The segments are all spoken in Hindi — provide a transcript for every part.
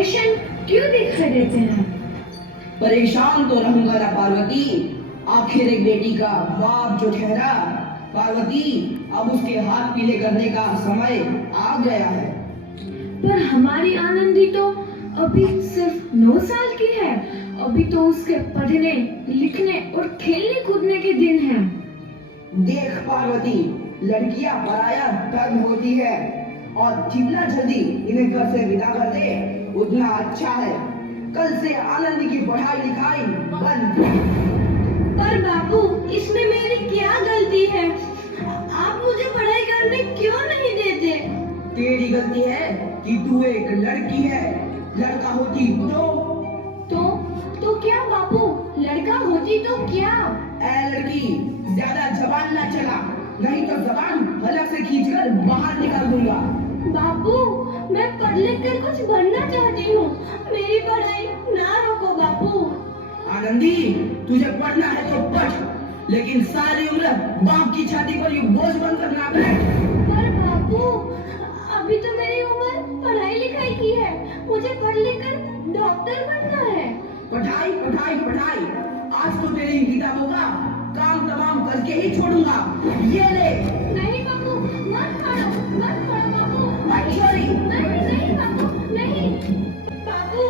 परेशान क्यों दिखाई देते हैं? परेशान तो रहूंगा ना पार्वती, आखिर एक बेटी का बाप जो ठहरा। पार्वती, अब उसके हाथ पीले करने का समय आ गया है। पर हमारी आनंदी तो अभी सिर्फ 9 साल की है। अभी तो उसके पढ़ने लिखने और खेलने कूदने के दिन हैं। देख पार्वती, लड़कियां पराया धन होती है और जितना जल्दी इन्हें घर से विदा कर दे उतना अच्छा है। कल से आनंदी की पढ़ाई लिखाई बंद। पर बापू, इसमें मेरी क्या गलती है? आप मुझे पढ़ाई करने क्यों नहीं देते? तेरी गलती है कि तू एक लड़की है। लड़का होती तो क्या बापू? लड़का होती तो क्या? ऐ लड़की, ज्यादा जबान ना चला, नहीं तो जबान हलक से खींचकर बाहर निकाल दूंगा। बापू, मैं पढ़ लिख कर कुछ बनना चाहती हूँ। मेरी पढ़ाई ना रोको बापू। आनंदी, तुझे पढ़ना है तो पढ़, लेकिन सारी उम्र बाप की छाती पर ये बोझ बनकर ना बैठ। पर बापू, अभी तो मेरी उम्र पढ़ाई लिखाई की है। मुझे पढ़ लिख कर डॉक्टर बनना है। पढ़ाई पढ़ाई पढ़ाई, आज तो तेरी इन किताबों का काम तमाम करके ही छोड़ूंगा। ये ले। नहीं बापू, मत पढ़ो बापू। छोरी। नहीं बापू, नहीं। बापू,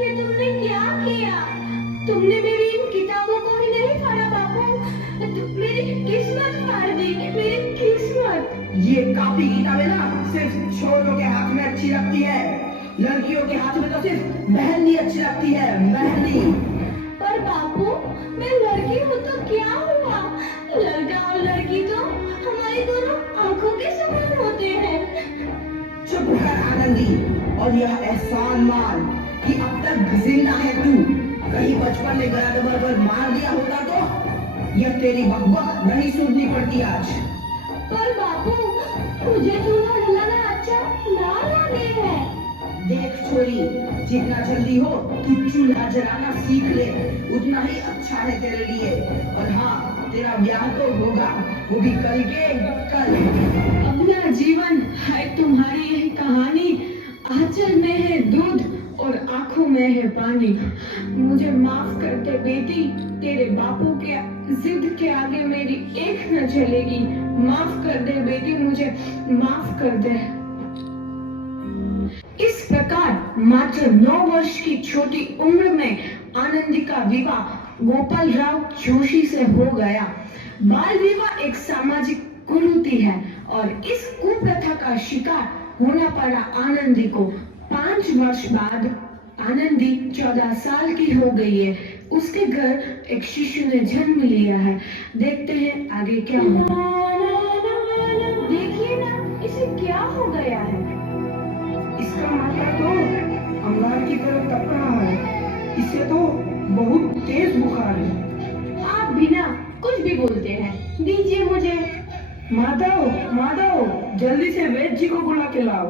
ये तुमने क्या किया? तुमने मेरी इन किताबों को ही नहीं पढ़ा बापू। मेरी किस्मत फाड़ दी, मेरी किस्मत। ये काफी किताबें ना सिर्फ छोरों के हाथ में अच्छी लगती है, लड़कियों के हाथ में तो सिर्फ मेहंदी अच्छी लगती है, मेहंदी। पर बापू, मैं लड़की हूँ तो क्या हुआ? लड़का और लड़की तो हमारी दोनों आंखों के समान होते हैं। चुप कर आनंदी, और यह एहसान मान कि अब तक जिंदा है तू। कहीं बचपन में गला दबाकर मार दिया होता तो यह तेरी बकबक नहीं सुननी पड़ती आज। पर बापू, मुझे चूल्हा जलाना अच्छा ना लगे है। देख छोरी, जितना जल्दी हो तू चूल्हा जलाना सीख ले, उतना ही अच्छा है तेरे लिए। और हाँ, तेरा ब्याह तो होगा, वो भी कल के कल। अपना जीवन है तुम्हारी यही कहानी। आंचल में है दूध और आंखों में है पानी। मुझे माफ कर दे बेटी, तेरे बापू के जिद के आगे मेरी एक न चलेगी। माफ कर दे बेटी, मुझे माफ कर दे। इस प्रकार मात्र 9 वर्ष की छोटी उम्र में आनंदी का विवाह गोपाल राव जोशी से हो गया। बाल विवाह एक सामाजिक कुरीति है और इस कुप्रथा का शिकार होना पड़ा आनंदी को। 5 वर्ष बाद आनंदी 14 साल की हो गई है। उसके घर एक शिशु ने जन्म लिया है। देखते हैं आगे क्या होगा। देखिए ना, इसे क्या हो गया है? इसका माथा तो अंगार की तरफ तप रहा है। इसे तो बहुत तेज बुखार है। आप बिना कुछ भी बोलते हैं। दीजिए मुझे। माधव, जल्दी से वैद्य जी को बुला के लाओ।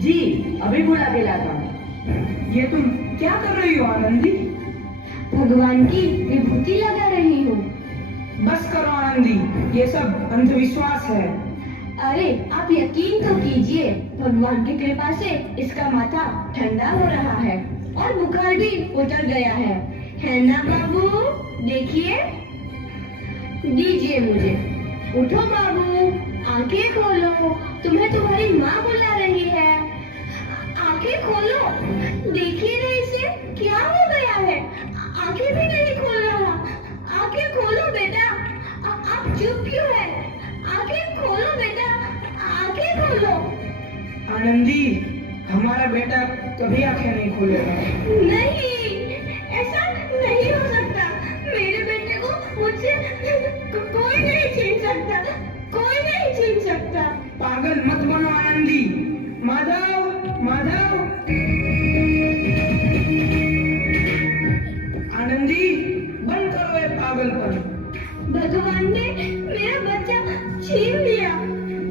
जी, अभी बुला के लाता हूँ। ये तुम क्या कर रही हो आनंदी? भगवान की विभूति लगा रही हूँ। बस करो आनंदी, ये सब अंधविश्वास है। अरे आप यकीन तो कीजिए, भगवान की कृपा से इसका माथा ठंडा हो रहा है और बुखार भी उतर गया है ना बाबू? देखिए। दीजिए मुझे। उठो बाबू, आंखें खोलो, तुम्हें तुम्हारी माँ बुला रही है। आंखें खोलो, देखिए ना इसे क्या हो गया है। आंखें भी नहीं खोल रहा। आंखें खोलो बेटा। आप चुप क्यों है? आंखें खोलो बेटा, आंखें खोलो। आनंदी, हमारा बेटा कभी आंखें नहीं खोलेगा। नहीं, ऐसा नहीं हो सकता। मेरे बेटे को मुझसे कोई नहीं छीन सकता, कोई नहीं छीन सकता। पागल मत बनो आनंदी। माधव, आनंदी, बंद करो ये पागलपन। भगवान ने मेरा बच्चा छीन लिया।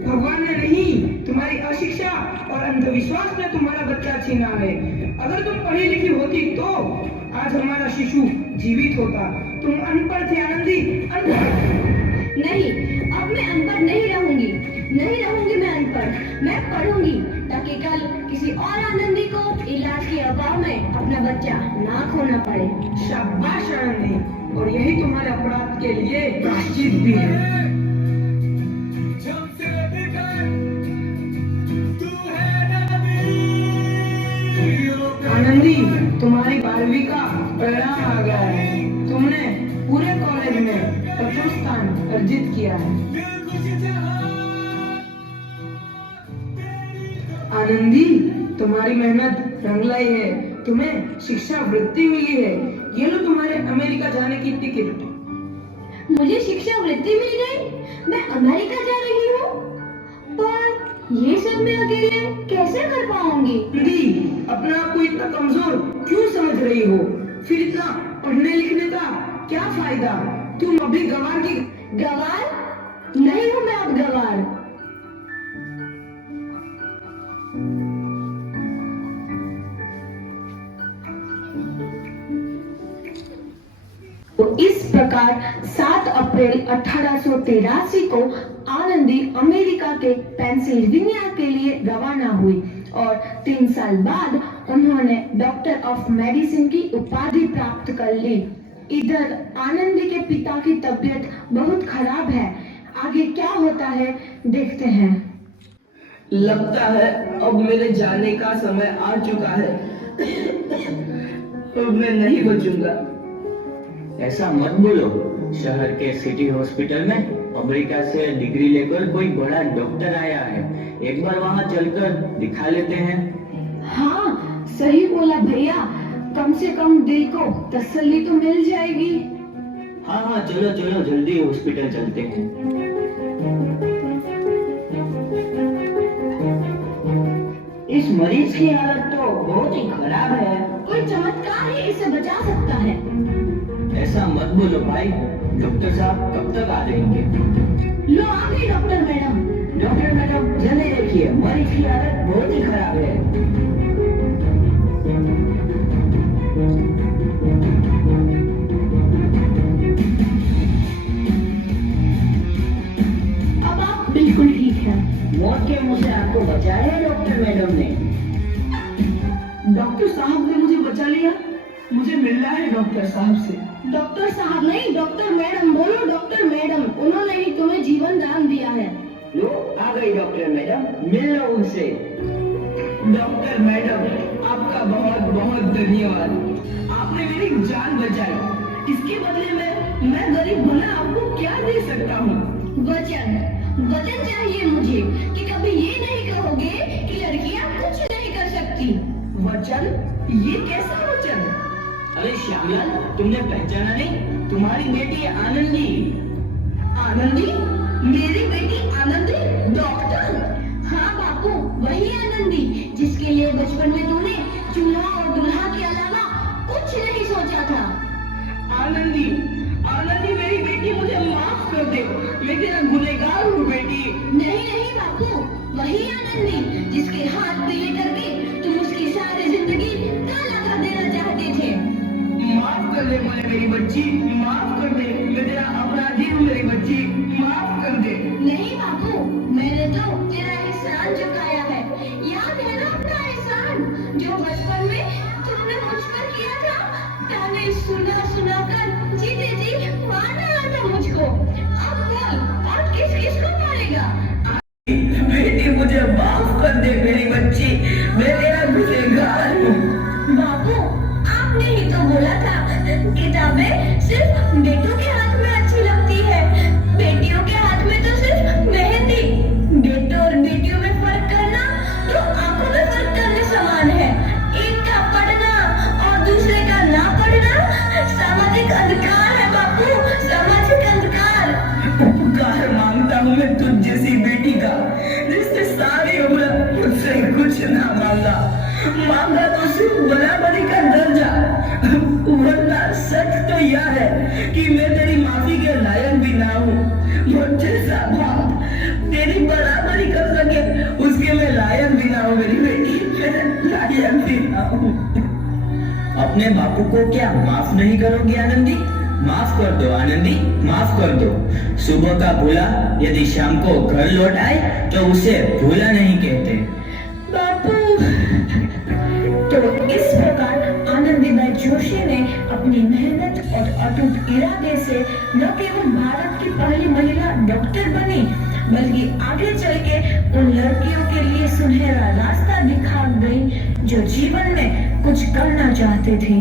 भगवान ने नहीं, तुम्हारी अशिक्षा और अंधविश्वास ने तुम्हारा बच्चा छीना है। अगर तुम पढ़ी लिखी होती तो आज हमारा शिशु जीवित होता। तुम अनपढ़ थी आनंदी, अनपढ़। नहीं, अब मैं अनपढ़ नहीं रहूंगी मैं अनपढ़। मैं पढ़ूंगी ताकि कल किसी और आनंदी को इलाज इसके अभाव में अपना बच्चा ना खोना पड़े। शाबाश आनंदी, और यही तुम्हारे अपराध के लिए प्रायश्चित भी है। आनंदी, तुम्हारी 12वीं का परिणाम आ गया है। तुमने पूरे कॉलेज में प्रथम स्थान अर्जित किया है। आनंदी, तुम्हारी मेहनत रंग लाई है। तुम्हें शिक्षा वृत्ति मिली है। ये लो तुम्हारे अमेरिका जाने की टिकट। मुझे शिक्षा वृत्ति मिल गई, मैं अमेरिका जा रही हूँ। पर ये सब मैं अकेले कैसे कर पाऊंगी? आनंदी, अपने आप को इतना कमजोर क्यों समझ रही हो? फिर इतना पढ़ने लिखने का क्या फायदा? तुम अभी गंवार की गवार नहीं हूँ मैं अब गवार। तो इस प्रकार 7 अप्रैल 1883 को आनंदी अमेरिका के पेंसिल्वेनिया के लिए रवाना हुई और 3 साल बाद उन्होंने डॉक्टर ऑफ मेडिसिन की उपाधि प्राप्त कर ली। इधर आनंदी के पिता की तबीयत बहुत खराब है। आगे क्या होता है देखते हैं। लगता है अब मेरे जाने का समय आ चुका है। अब मैं नहीं बचूंगा। ऐसा मत बोलो। शहर के सिटी हॉस्पिटल में अमेरिका से डिग्री लेकर कोई बड़ा डॉक्टर आया है। एक बार वहाँ चलकर दिखा लेते हैं। हाँ, सही बोला भैया। कम से कम दिल को तसल्ली तो मिल जाएगी। हाँ हाँ, चलो चलो जल्दी हॉस्पिटल चलते हैं। इस मरीज की हालत तो बहुत ही खराब है। कोई चमत्कार ही इसे बचा सकता है। ऐसा मत बोलो भाई। डॉक्टर साहब कब तक आ जाएंगे? लो आ गई डॉक्टर मैडम। डॉक्टर मैडम, जल्दी देखिए, मरीज की हालत बहुत ही खराब है। अब आप बिल्कुल ठीक हैं। मौत के मुंह से आपको बचाया है डॉक्टर मैडम ने। डॉक्टर साहब ने मुझे बचा लिया। मुझे मिलना है डॉक्टर साहब से। डॉक्टर साहब नहीं, डॉक्टर मैडम बोलो। डॉक्टर मैडम, उन्होंने ही तुम्हें जीवन दान दिया है। लो आ गई डॉक्टर मैडम, मिल लो उनसे। डॉक्टर मैडम, आपका बहुत बहुत धन्यवाद। आपने मेरी जान बचाई। इसके बदले में मैं गरीब भला आपको क्या दे सकता हूँ? वचन चाहिए मुझे कि कभी ये नहीं कहोगे कि लड़कियां कुछ नहीं कर सकती। वचन? ये कैसा वचन? अरे श्यामलाल, तुमने पहचाना नहीं? तुम्हारी बेटी आनंदी। आनंदी? मेरी बेटी आनंदी डॉक्टर? हाँ बापू, वही आनंदी जिसके लिए बचपन में तूने चूल्हा और दुल्हा के अलावा कुछ नहीं सोचा था। आनंदी, आनंदी मेरी बेटी, मुझे माफ कर दे। मैं तेरा गुनहगार हूँ बेटी। नहीं नहीं बापू, वही आनंदी जिसके हाथ पीले करके तुम उसकी सारी जिंदगी काला कर देना चाहते थे। माफ कर दे मुझे मेरी बच्ची, माफ कर दे। मैं तेरा अपराधी हूँ मेरी बच्ची, माफ कर दे। नहीं बापू, मैंने तो तेरा एहसान चुकाया है। याद है ना अपना एहसान जो बचपन में तुमने मुझ पर किया था? ताने सुना सुना कर जीते जी मार डाला था मुझको। अब बोल, और किस किस को मारेगा? बेटी मुझे माफ कर दे मेरी बच्ची, मैं तेरा गुनहगार हूँ। बापू, आपने ही तो बोला था किताबें सिर्फ बेटों के हाथ में अच्छी लगती है, बेटियों के हाथ में तो सिर्फ मेहंदी। बेटों और बेटियों में फर्क करना तो आंखों में फर्क करने समान है। एक का पढ़ना और दूसरे का ना पढ़ना सामाजिक अंधकार है बापू, सामाजिक अंधकार। उपकार मांगता हूँ मैं तुझ जैसी बेटी का, जिसने सारी उम्र मुझसे कुछ ना मांगा तो सिर्फ बराबरी का दर्जा। वरना सच तो यह है कि मैं तेरी माफी के लायक भी ना हूँ। मुझे सा बाप तेरी बराबरी कर सके उसके मैं लायक भी ना हूँ मेरी बेटी, मैं लायक भी ना हूँ। अपने बापू को क्या माफ नहीं करोगी आनंदी? माफ कर दो आनंदी, माफ कर दो। सुबह का भूला यदि शाम को घर लौट आए तो उसे भूला नहीं कहते। बापू, तो इस प्रकार आनंदीबाई जोशी ने अपनी मेहनत और अटूट इरादे से न केवल भारत की पहली महिला डॉक्टर बनी, बल्कि आगे चल के उन लड़कियों के लिए सुनहरा रास्ता दिखा गई जो जीवन में कुछ करना चाहते थे।